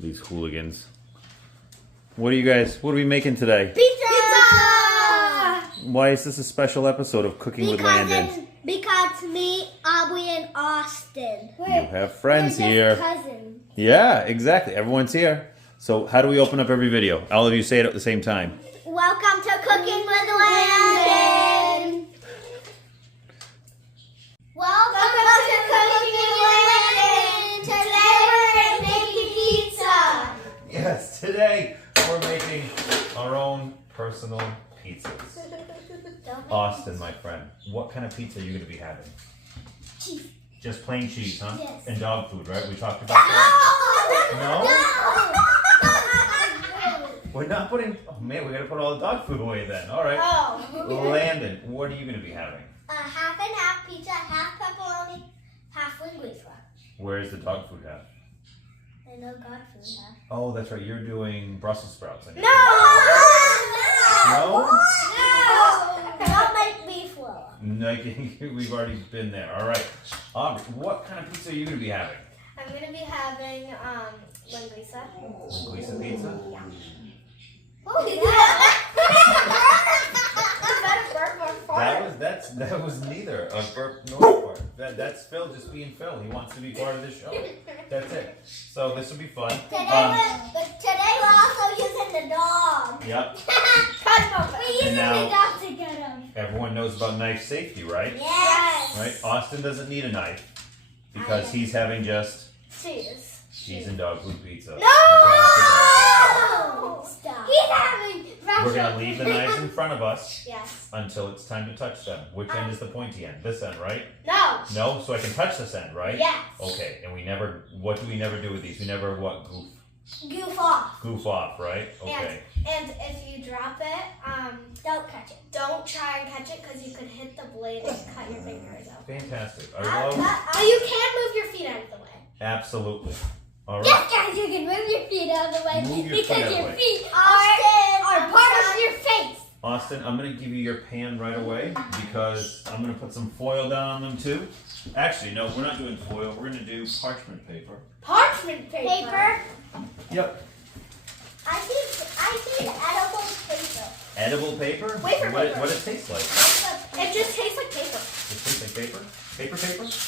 These hooligans. What are we making today? Pizza! Why is this a special episode of Cooking with Landon? Because me, Aubrey, and Austin. You have friends here. Cousins. Yeah, exactly. Everyone's here. So how do we open up every video? All of you say it at the same time. Welcome to Cooking with Landon. Welcome to Cooking with Landon. Today we're making pizza. Yes, today we're making our own personal pizzas. Austin, my friend, what kind of pizza are you going to be having? Cheese. Just plain cheese, huh? Yes. And dog food, right? We talked about that. No? We're not putting... Oh, man, we got to put all the dog food away then. All right. Oh. Landon, what are you going to be having? Half and half pizza, half pepperoni, half linguiça. Where's the dog food half? I know God food half. Oh, that's right. You're doing Brussels sprouts. I guess. No! No? Don't make me flow. No, we've already been there. All right. Aubrey, what kind of pizza are you going to be having? I'm gonna be having linguiça. Linguiça pizza? Yeah. Oh, yeah. Is that a burp or fart? That was neither a burp nor a fart. That's Phil just being Phil. He wants to be part of the show. That's it. So this will be fun. Today we're also using the dog. Yep. We're using now- the dog to get him. Everyone knows about knife safety, right? Yes. Right. Austin doesn't need a knife because he's having just Cheese. cheese and dog food pizza. No! Oh. Stop. He's having We're gonna leave the knives in front of us Yes. until it's time to touch them. Which end is the pointy end? This end, right? No. No, so I can touch this end, right? Yes. Okay, and what do we never do with these? We never goof off. goof off, right? Okay. And if you drop it, Don't catch it. don't try and catch it because you could hit the blade and cut your fingers out. Fantastic. I love But you can move your feet out of the way. absolutely. All right. Yes, guys, you can move your feet out of the way Move your because feet out of the your way. feet are part of your face. Austin, I'm gonna give you your pan right away because I'm gonna put some foil down on them too. Actually, no, we're not doing foil. We're gonna do parchment paper. Parchment paper. Paper. Yep. I think edible paper. Edible paper? Wafer paper. What it tastes like? It just tastes like paper. It tastes like paper? Paper?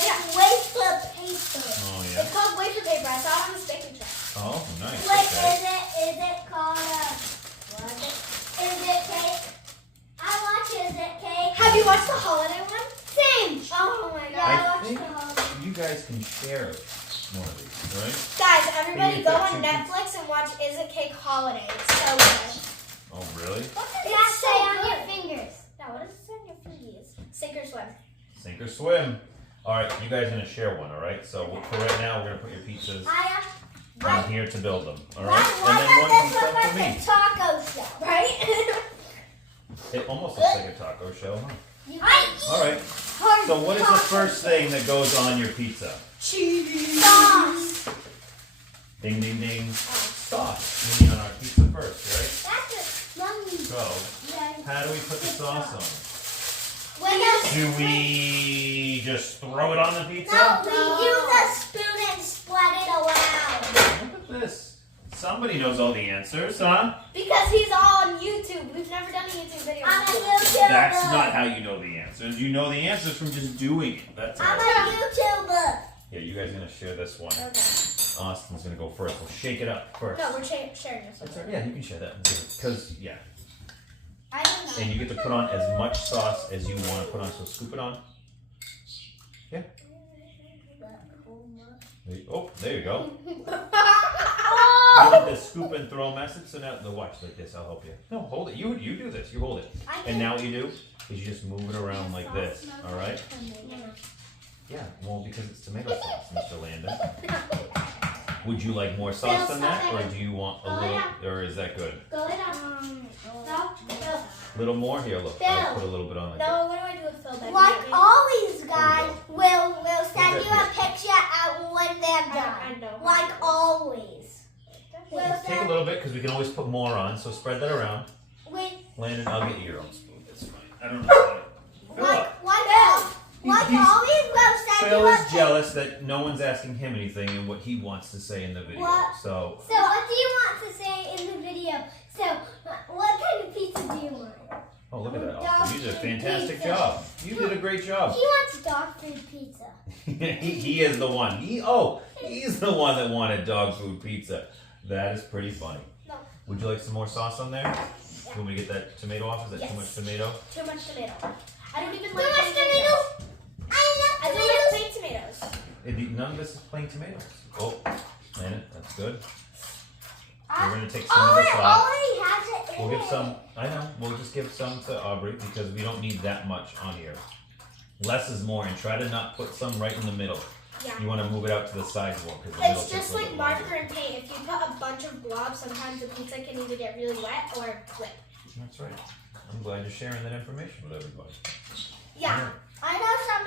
Yeah. Wafer paper. Oh It's yeah. called wafer paper. I saw it on this baking tray. Oh, nice. Wait, Okay. is it called what is it cake? I watch Is It Cake. Have you watched the holiday one? Same. Oh my Yeah, god. I watched think the whole. you guys can share one of these, right? Guys, everybody Maybe go that's on too- Netflix and watch Is It Cake Holiday. It's so good. Oh, really? What does It's that so say on good. your fingers? Now, what does it say on your fingies? Sink or swim. Sink or swim. All right, you guys are gonna share one, all right? So for right now, we're gonna put your pizzas down here to build them, all right? Why And then one does comes this look up to like me. a taco shell? Right? It almost looks like a taco shell, huh? I eat All right. hard So what is the taco first thing that goes on your pizza? Cheese. sauce. Ding, ding, ding. Sauce. We need on our pizza first, That's a mommy. right? So how do we put the sauce on? Do we just throw it on the pizza? No, we use a spoon and spread it around. Look at this. Somebody knows all the answers, huh? Because he's all on YouTube. We've never done a YouTube video. I'm a before. YouTuber. That's not how you know the answers. You know the answers from just doing it. That's I'm how. a YouTuber. Yeah, you guys are gonna share this one. Okay. Austin's gonna go first. We'll shake it up first. No, we're sharing this That's one. right. Yeah, you can share that. Because, yeah. I don't know. And you get to put on as much sauce as you want to put on. So scoop it on. Yeah. Oh, there you go. You did the scoop and throw message. So now, watch like this. I'll help you. No, hold it. You do this. You hold it. And now what you do is you just move it around like this. All right? Yeah. Well, because it's tomato sauce, Mr. Landon. Would you like more sauce than that, or do you want a little, or is that good? Go ahead. No. Little more? Here, look. I'll put a little bit on like that. No, what do I do with Phil? Then? Like always, guys, we'll send Okay. you a picture when they're done. I know. Like always. We'll Just take a send. little bit because we can always put more on. So spread that around. We Landon, I'll get you your own spoon. That's fine. I don't know. Fill like up. one Will is jealous that no one's asking him anything and what he wants to say in the video. What? So what do you want to say in the video? So, what kind of pizza do you want? oh, look at that, Dog Austin. You did a food fantastic pizza. job. You did a great job. He wants dog food pizza. he is the one. He's the one that wanted dog food pizza. That is pretty funny. No. Would you like some more sauce on there? Yeah. When we get that tomato off, is that too much tomato? Too much tomato. I don't even Too like much plain tomatoes. I don't like plain tomatoes. None of this is plain tomatoes. Oh, Landon, that's good. I We're gonna take some of this off. already has it in We'll give it. some. I know. We'll just give some to Aubrey because we don't need that much on here. Less is more, and try to not put some right in the middle. Yeah. You want to move it out to the sides more because the middle It's takes just a little like bit longer. marker and paint. If you put a bunch of globs, sometimes the pizza can either get really wet or clip. That's right. I'm glad you're sharing that information with everybody. Yeah. I know some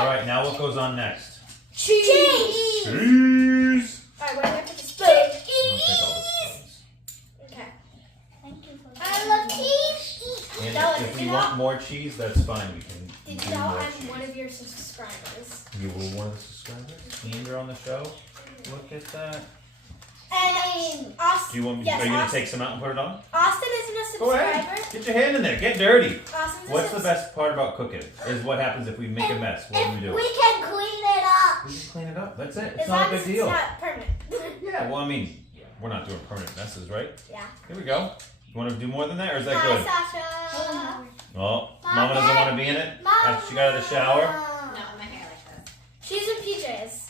All right, now what goes on next? Cheese. Cheese. Alright, where do I put the spoon? I'm gonna take all the spoons. Okay. Thank you for I love cheese. And No, if you you know- want more cheese, that's fine. We can Did do you know more I'm cheese. one of your subscribers? You were one of the subscribers? And you're on the show? Look at that. And Austin. Do you want me, yes, are you going to Austin, take some out and put it on? Austin isn't a Go subscriber. ahead. Get your hand in there. Get dirty. Austin's a What's the subs- best part about cooking? Is what happens if we make a mess. What do we do? We can clean it up. We just clean it up. That's it. It's As not long a big as deal. it's not permanent. Yeah, well, I mean, we're not doing permanent messes, right? Yeah. Here we go. You want to do more than that, or is that Hi, good? Sasha. Oh, Mama doesn't want to be in it? After she got out of the shower? No, my hair like this. She's in PJs.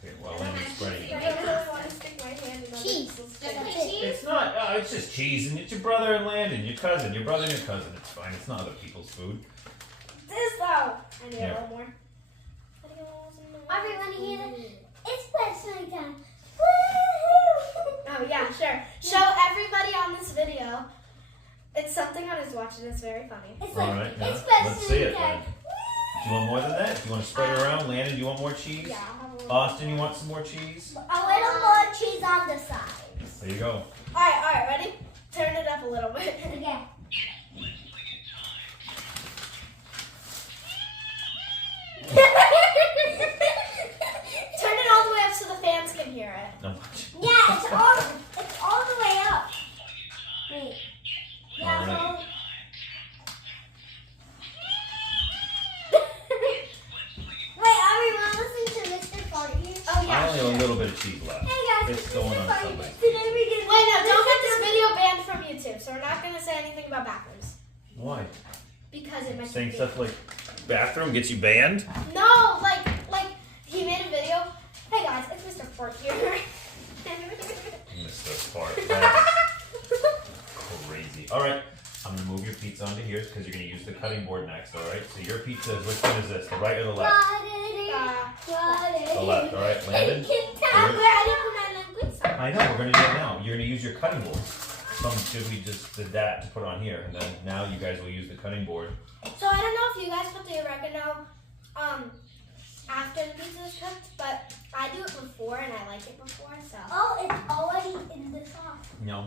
Okay, well, Landon's spreading I it. don't really want to stick my hand in Cheese. other people's It's not, it's just cheese, and it's your brother and Landon, your cousin, your brother and your cousin. It's fine. It's not other people's food. This though. I need Yeah. a little more. Everyone here, it's Wesley time. Oh yeah, sure. Show everybody on this video. It's something on his watch and it's very funny. It's All like, right, now, it's let's see Wesley it. time. Do you want more than that? Do you want to spread it around? Landon, do you want more cheese? Yeah. I'll have a little Austin, you want some more cheese? A little more cheese on the sides. There you go. Alright, ready? Turn it up a little bit. Okay. Turn it all the way up so the fans can hear it. No. Yeah, it's all the way up. Wait. Yeah, All right. all- Wait, everyone listen to Mr. Farty. Oh I yeah, only sure. have a little bit of cheese left. Hey guys, It's going on Farty. somebody. Today we get Wait, no, don't get this video banned from YouTube, so we're not gonna say anything about bathrooms. Why? Because it might Saying be stuff like bathroom gets you banned? No, like he made a video. Hey guys, it's Mr. Fort here. Missed this part. That's crazy. All right, I'm gonna move your pizza onto here because you're gonna use the cutting board next. All right. So your pizza is, which one is this? The right or the left? The left. All right, Landon. I know. We're gonna do it now. You're gonna use your cutting board. We just did that to put on here, and then now you guys will use the cutting board. So I don't know if you guys put the oregano after the pizza is cooked, but I do it before and I like it before, so. Oh, it's already in the sauce. No.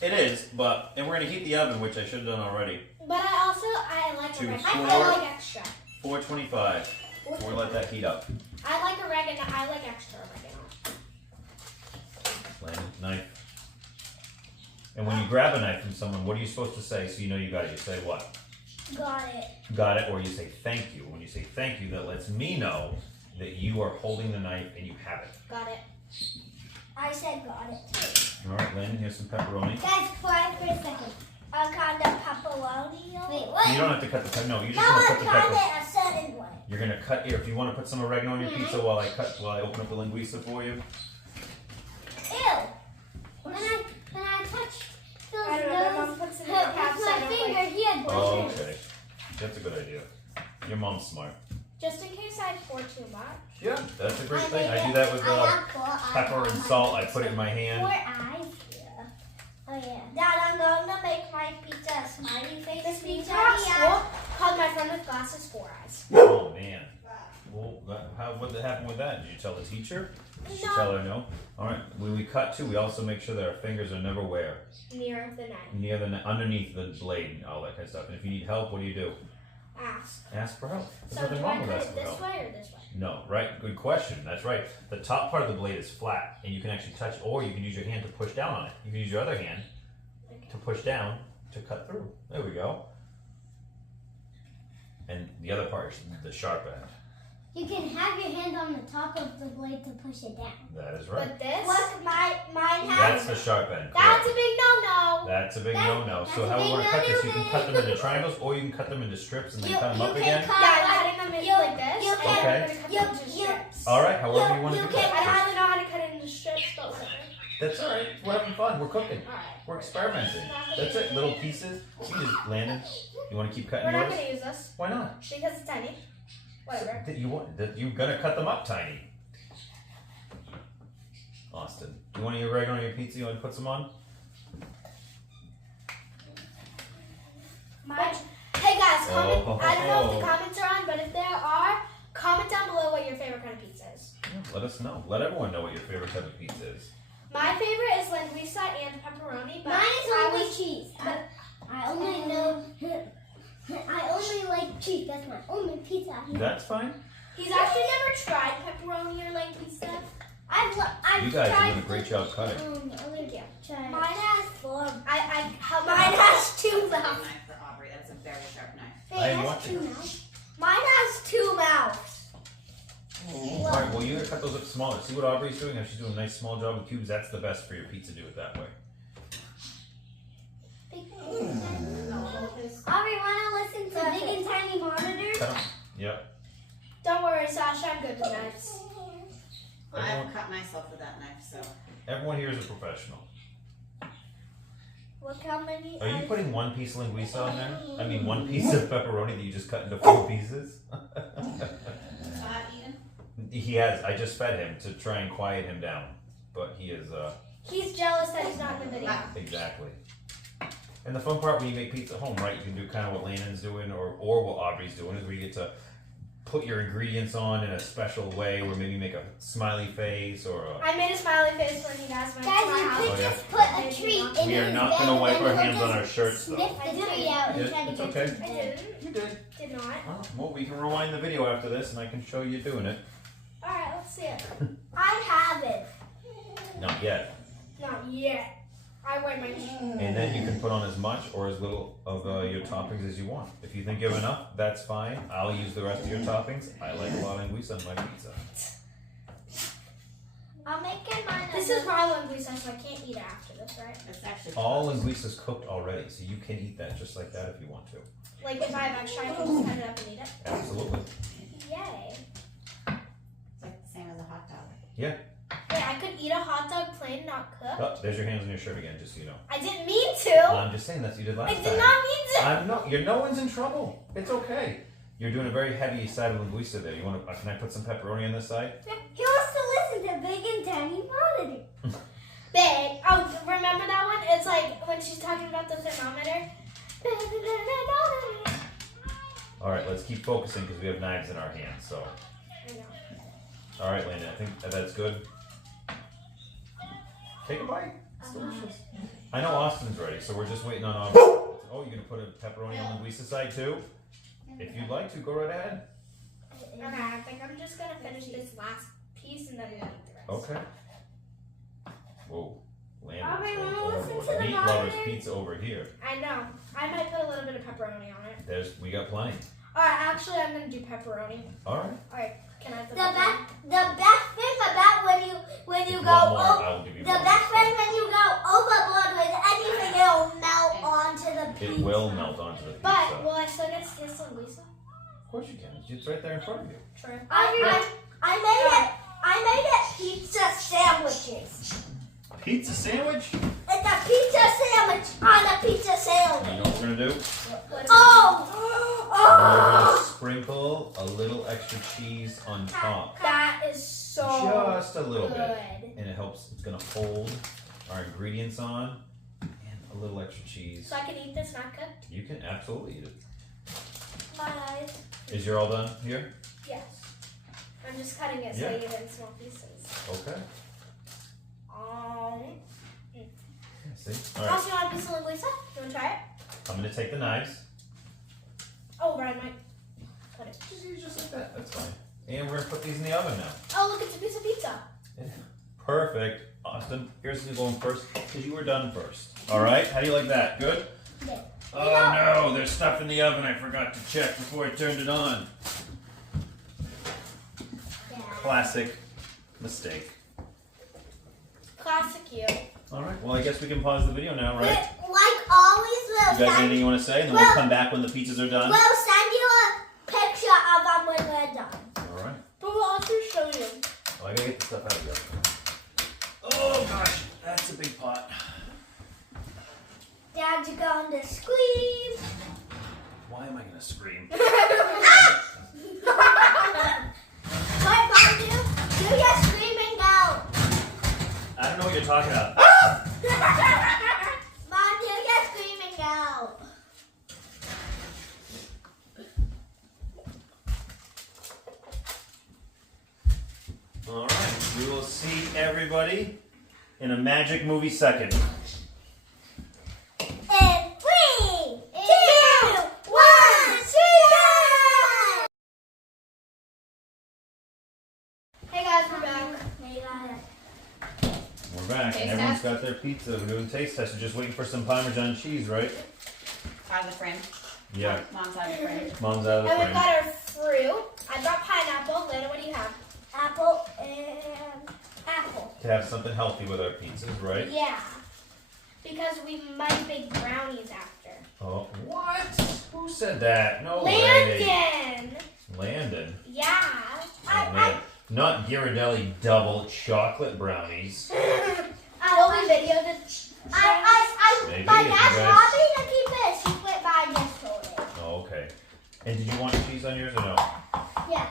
It is, and we're gonna heat the oven, which I should have done already. But I like To oregano. four. I like extra. 425. We'll let that heat up. I like oregano. I like extra oregano. Landon, knife. And when you grab a knife from someone, what are you supposed to say so you know you got it? You say what? Got it. Got it, or you say thank you. When you say thank you, that lets me know that you are holding the knife and you have it. Got it. I said got it. All right, Landon, here's some pepperoni. Guys, quiet for a second. I'll cut the pepperoni. Wait, what? You don't have to cut the pepper. No, you just Now want to I put the cut pepper. it a certain way. You're gonna cut here. If you want to put some oregano on your pizza while I open up the linguiça for you. Ew. When I touch those I don't know, my mom puts it in the cap with so I my don't, finger like- here, Oh, boy. okay. That's a good idea. Your mom's smart. Just in case I pour too much. Yeah, that's a great thing. I do that with pepper and salt. I put it in my hand. 4 eyes here. Oh yeah. Dad, I'm going to make my pizza a smiley face This pizza. pizza at school called my friend with glasses 4 eyes. Oh man. Well, what happened with that? Did you tell the teacher? Did you No. tell her no? All right. When we cut too, we also make sure that our fingers are never where Near the knife. underneath the blade and all that kind of stuff. And if you need help, what do? ask. Ask for help. There's So nothing do I wrong with cut asking it for this help. way or this way? No, right? Good question. That's right. The top part of the blade is flat, and you can actually touch, or you can use your hand to push down on it. You can use your other hand to push down to cut through. There we go. And the other part is the sharp end. You can have your hand on the top of the blade to push it down. That is right. But this? Look, mine That's has. the sharp end. That's Correct. a big no-no. That's a big That- no-no. that's So a how we big want to cut this? You no-no. can cut them into triangles, or you can cut them into strips and then cut them up can again. cut Yeah, I'm like- cutting them in you- like this, you and can- then I'm going to cut you- them into you- strips. All right, however you want to you do can- I don't that. really know how to cut it into strips, but whatever. That's all right. We're having fun. We're cooking. Alright. We're experimenting. That's it. Little pieces. You just Landon. You want to keep cutting We're not yours? going to use this Why not? because it's tiny. Whatever. That you want? That you're gonna cut them up tiny. Austin, do you want any oregano on your pizza? You want to put some on? Hey guys, comment. Oh. I don't know if the comments are on, but if there are, comment down below what your favorite kind of pizza is. Yeah, let us know. Let everyone know what your favorite type of pizza is. My favorite is linguiça and pepperoni, but Mine is I only was- cheese. I only know. I only like cheese. That's my only pizza. That's fine. He's actually never tried pepperoni or linguiça. I've You guys are tried doing a great job cutting. Thank you. Mine has four. Mine has two That's a mouths. knife for Aubrey. That's a very sharp knife. I am It has watching. two mouths. Mine has two mouths. All right. Well, you gotta cut those up smaller. See what Aubrey's doing? How she's doing a nice small job with cubes. That's the best for your pizza. Do it that way. Aubrey, wanna listen to Big and Tiny Monitors? Cut 'em. Yep. Don't worry, Sasha, I'm good with knives. I've cut myself with that knife, so. Everyone here is a professional. Look how many. Are you putting one piece of linguiça on there? I mean, one piece of pepperoni that you just cut into 4 pieces? Eden? He has. I just fed him to try and quiet him down, but he is. He's jealous that he's not in the video. Exactly. And the fun part when you make pizza at home, right? You can do kind of what Landon's doing or what Aubrey's doing is where you get to put your ingredients on in a special way, where maybe you make a smiley face or a. I made a smiley face when you guys went to Guys, my you house. could Oh, yeah. just put a treat in We are his not bed gonna and wipe then our he'll hands on just our shirts, though. Sniff the tree out and It- try to it's get okay. to I bed. didn't. You did. Did not. Oh, well, we can rewind the video after this, and I can show you doing it. Alright, let's see it. I have it. Not yet. Not yet. I weigh my And then you can put on as much or as little of your toppings as you want. If you think you have enough, that's fine. I'll use the rest of your toppings. I like a lot of linguiça on my pizza. I'm making mine. This is raw linguiça, so I can't eat it after this, right? It's actually. All linguiça's cooked already, so you can eat that just like that if you want to. Like if I have extra, I can just cut it up and eat it. Absolutely. Yay. It's like the same as a hot dog. Wait, I could eat a hot dog plain, not cooked? Oh, there's your hands on your shirt again, just so you know. I didn't mean to. I'm just saying that's what you did last I time. did not mean to. I'm no one's in trouble. It's okay. You're doing a very heavy side of linguiça there. You want to? Can I put some pepperoni on this side? He wants to listen to Big and Tiny Monitor. Big. Oh, remember that one? It's like when she's talking about the thermometer. All right, let's keep focusing because we have knives in our hands. So, I know. all right, Landon, I think that's good. Take a bite. It's delicious. I know Austin's ready, so we're just waiting on Aubrey. Oh, you're gonna put a pepperoni on linguiça side too? If you'd like to, go right ahead. Okay, I think I'm just gonna finish this last piece and then we'll eat the rest. Okay. Whoa, Landon's Aubrey, going wanna listen overboard. to the Meat lovers monitor? pizza over here. I know. I might put a little bit of pepperoni on it. We got plenty. Alright, actually I'm gonna do pepperoni. All right. Alright, can I have The the pepperoni? best thing about when you If go you want more, over I will give you the more. best thing when you go overboard with anything, it'll melt onto the pizza. It will melt onto the pizza. But will I still get to taste linguiça? Of course you can. It's right there in front of you. True. I made it pizza sandwiches. Pizza sandwich? It's a pizza sandwich on a pizza You sandwich. know what we're gonna do? Oh! We're gonna sprinkle a little extra cheese on top. That is so Just a little good. bit. And it helps, it's gonna hold our ingredients on and a little extra cheese. So I can eat this not cooked? You can absolutely eat it. My eyes. Is your all done here? Yes. I'm just cutting it so Yeah. I eat it in small pieces. Okay. Yeah, See? Alright. Also, you want a piece of linguiça? You want to try it? I'm gonna take the knives. Oh, right, Mike. put it. Just use just like that. That's fine. And we're gonna put these in the oven now. Oh, look, it's a piece of pizza. Perfect. Austin, here's you going first because you were done first. All right. How do you like that? Good. Yeah. Oh no, there's stuff in the oven I forgot to check before I turned it on. Yeah. Classic mistake. Classic you. All right. Well, I guess we can pause the video now, right? Like always, You guys, anything you want to say? And then we'll come back when the pizzas are done. we'll send you a picture of them when we're done. All right. But we'll also show you. Well, I gotta get the stuff out of here. Oh gosh, that's a big pot. Dad's going to scream. Why am I gonna scream? What, Mom, do your screaming go. I don't know what you're talking about. Mom, do your screaming go. All right, we will see everybody in a magic movie second. In 3, 2, 1, scream! Hey guys, we're back. We're back, Taste and everyone's test? got their pizza. We're doing taste tests. We're just waiting for some Parmesan cheese, right? Out of the frame. Yeah. Mom's out of the frame. Mom's out of the And we've frame. got our fruit. I brought pineapple. Landon, what do you have? Apple and apple. To have something healthy with our pizzas, right? Yeah. Because we might make brownies after. Oh, what? Who said that? No way. Landon! Landon. Yeah. Oh, man. Not Ghirardelli double chocolate brownies. Will we video this? Maybe My if you dad's guys- hobby to keep it a secret, but I just told it. Oh, okay. And did you want cheese on yours or no? Yeah.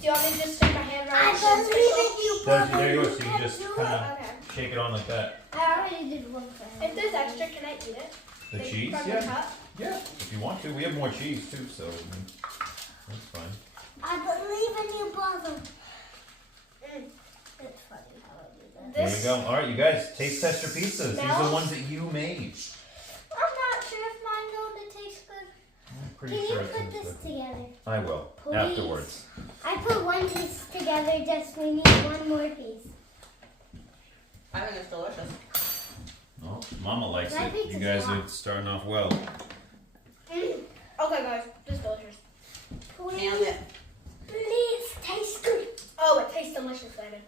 Do you want me to just stick my hand right I in believe in you, There brother. you go. So you just can do kind of Okay. shake it on like that. I already did one for him. If there's extra, can I eat it? The Like, cheese? From the Yeah. cup? Yeah. If you want to. We have more cheese too, so that's fine. I believe in you, brother. It's funny how I do that. There we This, go. All right, you guys, taste test your pizzas. These are the smells- ones that you made. I'm not sure if mine's going to taste good. I'm pretty Can sure you it put tastes this good. together? I will. Please. Afterwards. I put one piece together, just we need one more piece. I think it's delicious. Oh, Mama likes My it. You pizza's guys hot. are starting off well. Okay, guys, this is delicious. Nailed it. Please taste good. Oh, it tastes delicious, Landon.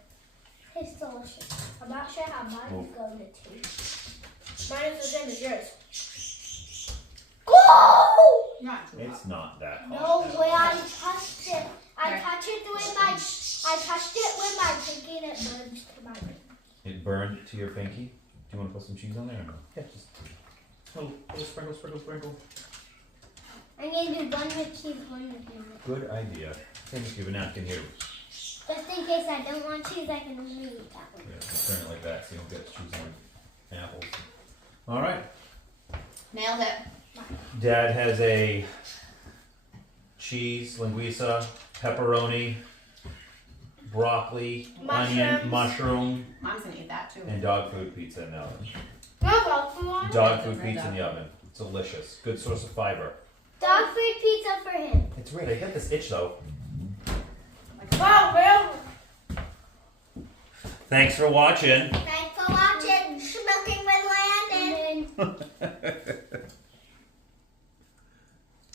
Tastes delicious. I'm not sure how mine's Oh. going to taste. Mine is the same as yours. Go! Not too hot. It's not that hot. No way, I touched it. I There. touched it with my pinky and it burns to my pinky. It burned to your pinky. Do you want to put some cheese on there or no? Yeah, just little sprinkle, sprinkle, sprinkle. I'm going to do one with cheese, one with milk. Good idea. Hey, just give a napkin here. Just in case I don't want cheese, I can only eat that one. Yeah, just turn it like that so you don't get cheese on apples. All right. Nailed it. Dad has a cheese, linguiça, pepperoni, broccoli, onion, mushroom, Mom's gonna eat that too. and dog food pizza in the oven. Dog Dog food pizza in the oven. It's delicious. Good source of fiber. Dog food pizza for him. It's weird. I get this itch though. Wow, real. Thanks for watching. Thanks for watching Smoking with Landon.